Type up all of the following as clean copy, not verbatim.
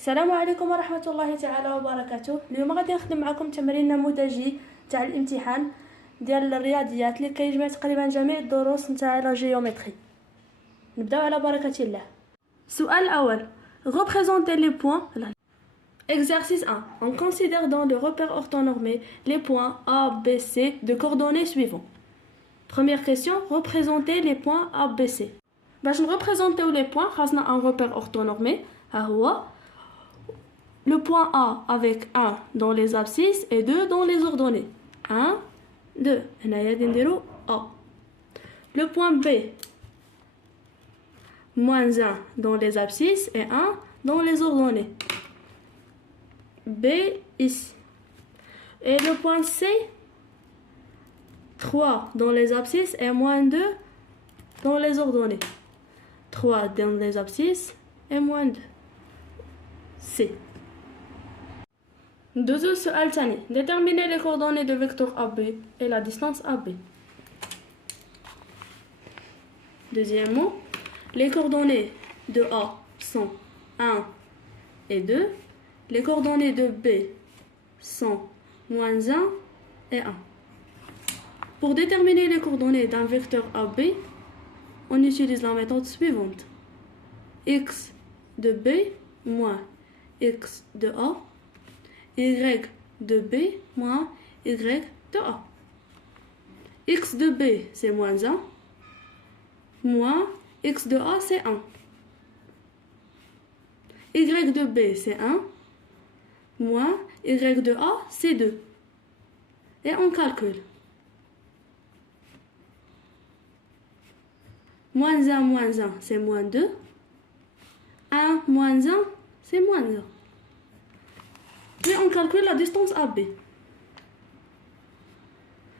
السلام عليكم ورحمة الله تعالى وبركاته. اليوم غادي نخدم معكم تمرين نموذجي تاع الامتحان ديال الرياضيات اللي كيجمع تقريبا جميع الدروس نتاع لا جيومتري. نبداو على بركة الله. السؤال الأول: représenter les points. Exercice 1. On considère dans le repère orthonormé les points A, B, C de coordonnées suivantes. Première question: représenter les points A, B, C. باش نreprésenter les points خاصنا un repère orthonormé. ها هو le point A avec 1 dans les abscisses et 2 dans les ordonnées. 1, 2. هنايا نديرو A. Le point B, moins 1 dans les abscisses et 1 dans les ordonnées. B ici. Et le point C, 3 dans les abscisses et moins 2 dans les ordonnées. 3 dans les abscisses et moins 2. C. Deuxième سؤال ثاني. Déterminer les coordonnées de vecteur AB et la distance AB. Deuxièmement, les coordonnées de A sont 1 et 2. Les coordonnées de B sont moins 1 et 1. Pour déterminer les coordonnées d'un vecteur AB, on utilise la méthode suivante. X de B moins X de A, Y de B moins Y de A. X de B c'est moins 1, moins X de A c'est 1. Y de B c'est 1, moins Y de A c'est 2. Et on calcule. Moins 1 c'est moins 2. 1 moins 1 c'est moins 1. Puis on calcule la distance AB.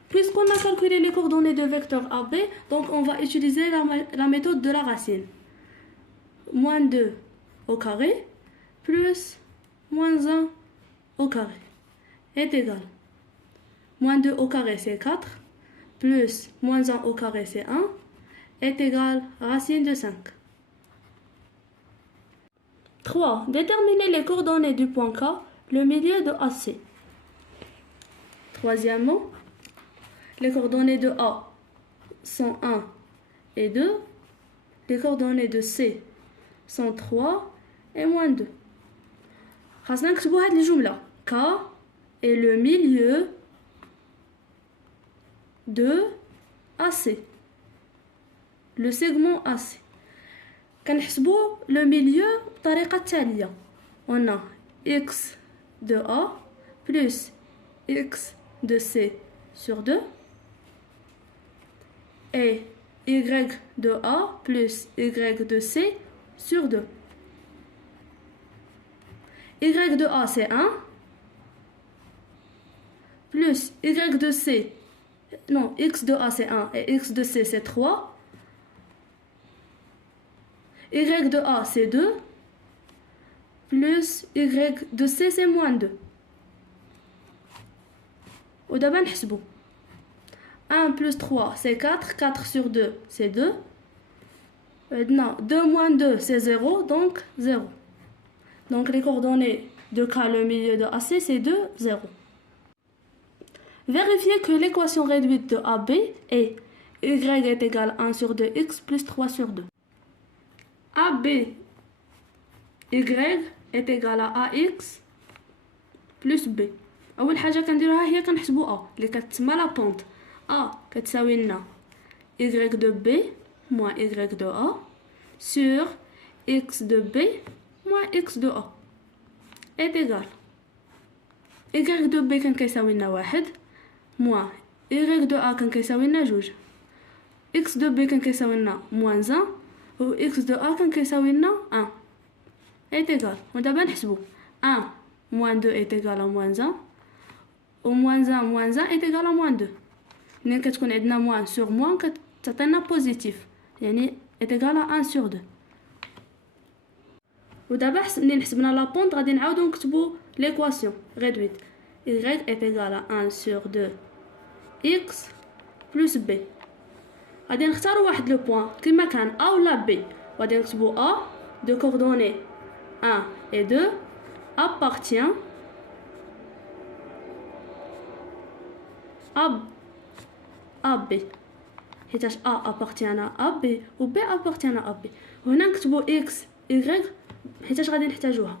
Puisqu'on a calculé les coordonnées de vecteur AB, donc on va utiliser la méthode de la racine. Moins 2 au carré plus moins 1 au carré est égal. Moins 2 au carré c'est 4, plus moins 1 au carré c'est 1, est égal racine de 5. 3. Déterminer les coordonnées du point K, le milieu de AC. Troisièmement, les coordonnées de A sont 1 et 2. Les coordonnées de C sont 3 et moins 2. خاصنا نكتبوا هاد الجملة. K est le milieu de AC. Le segment AC. كنحسبوا le milieu بطريقة التالية. On a X de A plus X de C sur 2 et Y de A plus Y de C sur 2. Y de A c'est 1 plus Y de C, non, X de A c'est 1 et X de C c'est 3. Y de A c'est 2 plus Y de C c'est moins 2. ودابا نحسبو. 1 plus 3 c'est 4, 4 sur 2 c'est 2. Maintenant 2 moins 2 c'est 0, donc 0. Donc les coordonnées de K, le milieu de AC c'est 2, 0. Vérifiez que l'équation réduite de AB est Y est égal à 1 sur 2x plus 3 sur 2. AB Y est égal à AX plus B. أول حاجة كنديروها هي كنحسبو A اللي كتسمى لا بونت. A كتساوي لنا Y de B moins Y de A sur X de B moins X de A est égal Y de B كان كيساوي لنا 1 moins Y de A كان كيساوي لنا 2. X de B كان كيساوي لنا moins 1 و X de A كان كيساوي لنا 1 est égal. ودابا نحسبو 1 moins 2 est égal à moins 1 و moins 1 est égal à moins 2. ملي كتكون عندنا moins sur moins كتعطينا بوزيتيف يعني est égal à 1 sur 2. ودابا ملي حسبنا لا بونت غادي نعاودو نكتبو l'équation réduite. Y est égal à 1 sur 2 x plus b. غادي نختارو واحد لو بوين كما كان A ولا B. غادي نكتبو A de coordonnées 1 et 2 appartient à B. حيتاش A appartient à B و B appartient à B. وهنا نكتبو X Y حيتاش غادي نحتاجوها.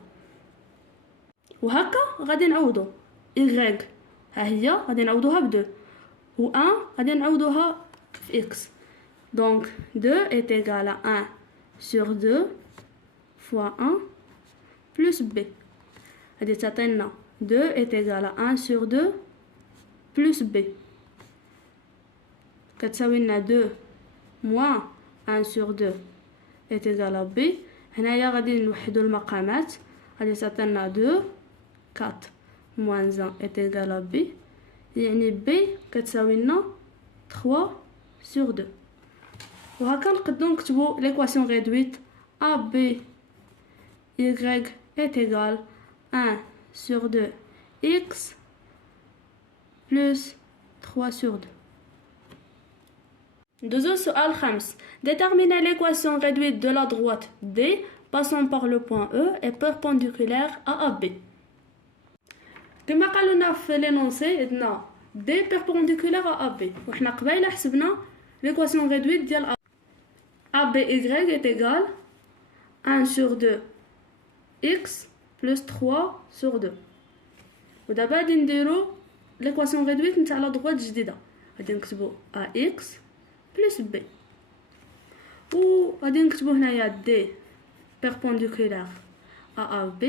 وهكا غادي نعوضو Y ها هي غادي نعوضوها ب 2 و 1 غادي نعوضوها في X. Donc 2 est égal à 1 sur 2 fois 1 plus B. غادي تعطينا 2 est égal à 1 sur 2 plus B. كتساوي لنا 2 moins 1 sur 2 est égal à B. هنايا غادي نوحدو المقامات، غادي تعطينا 2 4 moins 1 est égal à B، يعني B كتساوي لنا 3 sur 2. وهكا نقدروا نكتبوا l'équation réduite AB Y est égal 1 sur 2 X plus 3 sur 2. Deuxième سؤال 5. Déterminer l'équation réduite de la droite D passant par le point E est perpendiculaire à AB. كما قالوا لنا في l'énoncé عندنا D perpendiculaire à AB، وحنا قبيله حسبنا l'équation réduite ديال ABY est égal 1 sur 2 X plus 3 sur 2. ودابا غادي نديرو l'équation réduite نتاع لا droite جديده، غادي نكتبو AX plus B، و غادي نكتبو هنايا D perpendiculaire à AB.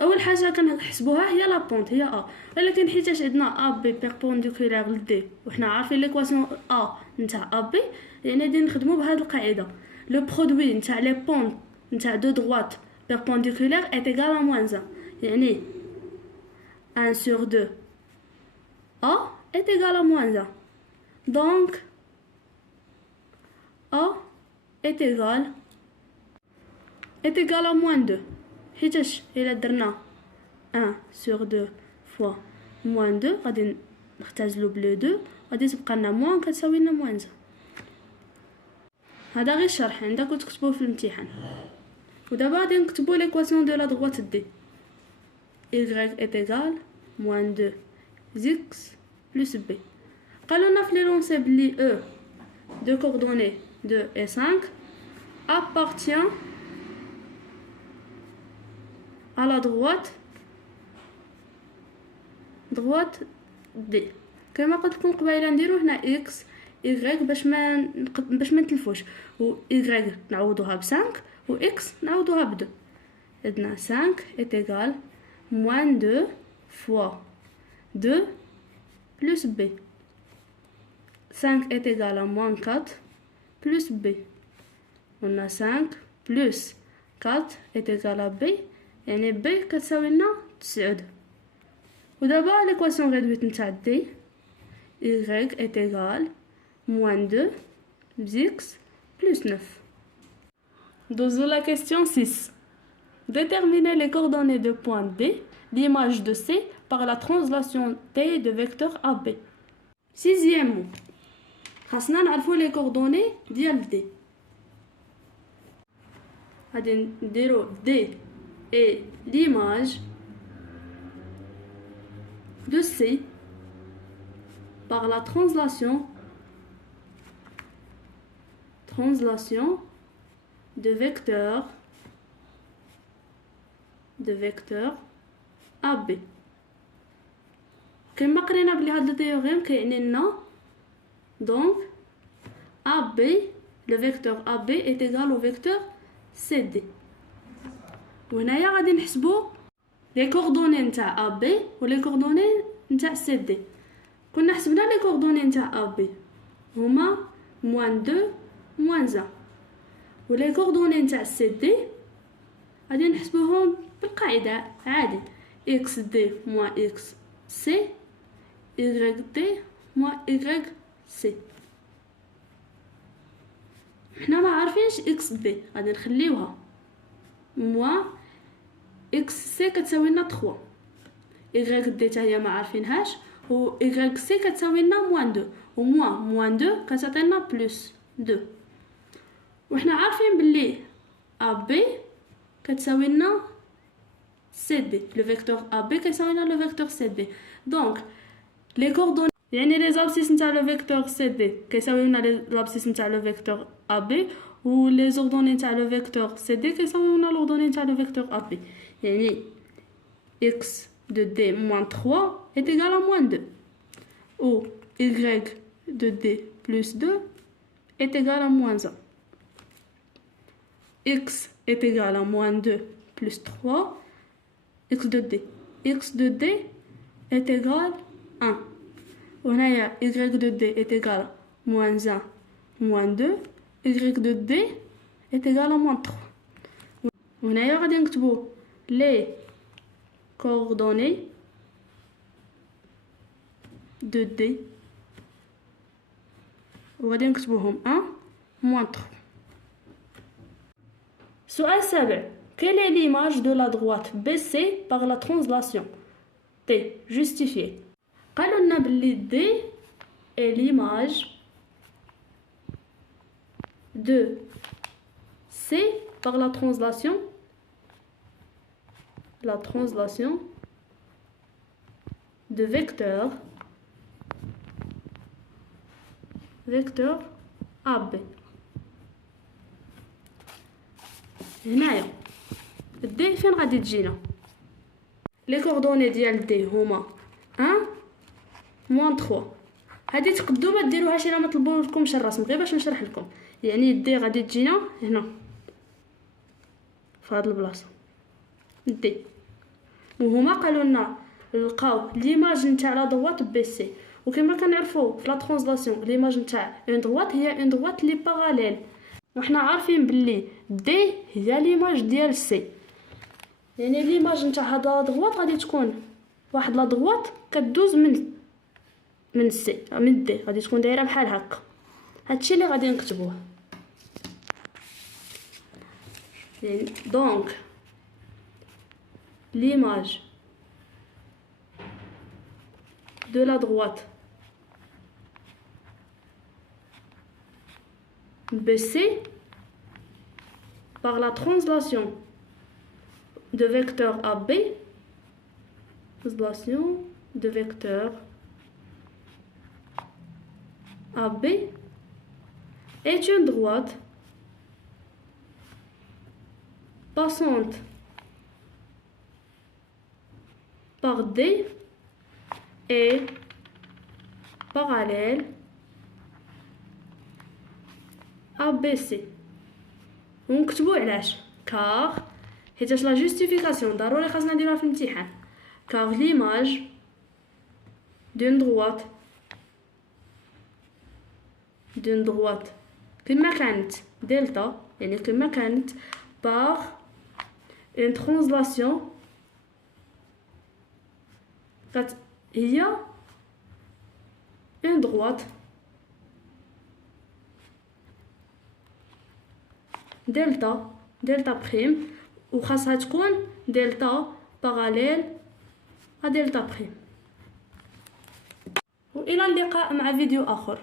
اول حاجه كنحسبوها هي لا بونت هي A، ولكن حيتاش عندنا AB perpendiculaire ل D وحنا عارفين l'équation A نتاع AB، يعني غادي نخدمو بهاد القاعده لو برودوي نتاع لي بونت نتاع دو droite perpendiculaire est égal à moins 1، يعني 1 sur 2 A est égal à moins 1. Donc A est égal à moins 2. حيتاش إلا درنا 1 sur 2 fois moins 2 غادي نختزلو بلو 2 غادي تبقى لنا موان كتساوي لنا موان 1. هذا غير الشرح عندكم تكتبوه في الامتحان. ودابا غادي نكتبو l'équation de la droite D. Y est égal moins 2 X plus B. قالوا لنا في l'énoncé بلي E de coordonnées 2 et 5 appartient à la droite D. كما قلت لكم قبيله نديرو هنا X Y باش ما نتلفوش، و Y نعوضوها ب 5 و X نعوضوها ب 2. عندنا 5 est égal moins 2 fois 2 plus B. 5 est égal à moins 4 plus B. On a 5 plus 4 est égal à B، يعني B كتساوي لنا 9. ودابا l'équation réduite نتاع D Y est égal moins 2 X plus 9. Dans la question 6. Déterminer les coordonnées de point D, l'image de C par la translation T de vecteur AB. Sixième mot. خاصنا نعرفو les coordonnées ديال D. غادي نديرو D et l'image de C par la translation de vecteur AB. كما قرينا بلي هاد التيوريم كيعني لنا donc AB le vecteur AB est égal au vecteur CD. وهنايا غادي نحسبو لي كوردوني نتاع AB و لي كوردوني نتاع CD. كنا حسبنا لي كوردوني نتاع AB هما moins 2 moins 1، و لي كوردوني نتاع CD غادي نحسبوهم بالقاعده عادي XD moins XC YD moins YC. حنا ما عارفينش XD غادي نخليوها moins XC كتساوي لنا 3، YD حتى هي ما عارفينهاش، و YC كتساوي لنا moins 2، و moins 2 كتعطينا plus 2. وحنا عارفين بلي AB كتساوي لنا CD. Le vecteur AB كيساوينا le vecteur CD. Donc les coordonnées يعني les abscisses نتاع le vecteur CD كيساويونا l'abscisse نتاع le vecteur AB و les ordonnées نتاع le vecteur CD كيساويونا l'ordonnée نتاع le vecteur AB. يعني x de D moins 3 est égal à moins 2 ou y de D plus 2 est égal à moins 1. X est égal à moins 2 plus 3, x de D. X de D est égal à 1. On a y de D est égal à moins 1, moins 2. Y de D est égal à moins 3. On a y les coordonnées de D. On va 1, moins 3. سؤال 7. Quelle est l'image de la droite BC par la translation T. Justifié. قالوا لنا بلي D est l'image de C par la translation de vecteur AB. هنايا D فين غادي تجينا؟ لي كوردوني ديال D هما 1 moins 3. هادي تقدو ما ديروهاش الا ما طلبولكمش الرسم غير باش نشرح لكم. يعني D غادي تجينا هنا في هاد البلاصه D. وهما قالوا لنا لقاو ليماج نتاع لا droite BC. وكما كنعرفوا في لا ترانزلاسيون ليماج نتاع اون droite هي اون droite لي باراليل. وحنا عارفين بلي دي هي ليماج ديال سي. يعني ليماج نتاع هاد لا دغوات غادي تكون واحد لا دغوات كدوز من سي من دي غادي تكون دايره بحال هكا. هادشي اللي غادي نكتبوه. يعني دونك l'image de la droite BC par la translation de vecteur AB, translation de vecteur AB est une droite passante par D et parallèle ABC. ونكتبو علاش car حيتاش لا جوستيفيكاسيون ضروري خاصنا نديروها في الامتحان. car l'image d'une droite كما كانت دلتا يعني كما كانت par une translation هي une droite دلتا بريم وخاصها تكون دلتا باراليل ا دلتا بريم. والى اللقاء مع فيديو اخر.